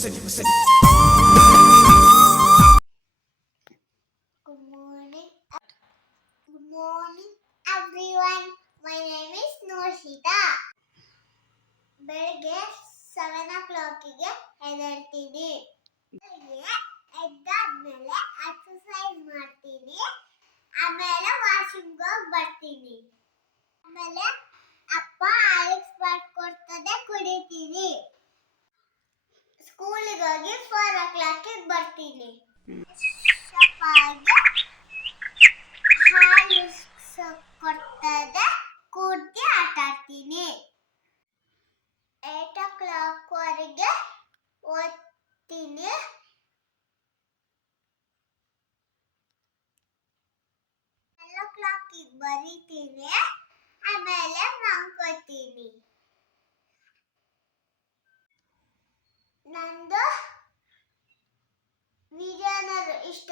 Good morning. Good morning, everyone. My name is Noshita. ಬೆಳಗ್ಗೆ 7 o'clockಗೆ ಎದ್ದೇಳ್ತೀನಿ. ಬೆಳಗ್ಗೆ ಎದ್ದಾದ್ಮೇಲೆ exercise ಮಾಡ್ತೀನಿ. ಆಮೇಲೆ ವಾಶ್ರೂಮ್ಗೆ ಹೋಗಿ ಬರ್ತೀನಿ. ಆಮೇಲೆ ಅಪ್ಪ ಆಲಿಕ್ಸ್ ಮಾಡ್ಕೊಡ್ತದೆ ಕುಡಿತೀನಿ. ಸ್ಕೂಲಿಗೆ ಹೋಗಿ 4 o'clockಗೆ ಬರ್ತೀನಿ. ಅಪ್ಪಗೆ ಹಾಲು ಕೊಡ್ತದೆ ಕೂರ್ತಿ ಆಟ ಆಡ್ತೀನಿ. 8 o'clockವರೆಗೆ ಓದ್ತೀನಿ. 12 o'clockಗೆ ಬರೀತೀನಿ. ಆಮೇಲೆ ಮಲ್ಕೋತೀನಿ. ನಂದು ವಿಡಿಯೋ ಇಷ್ಟ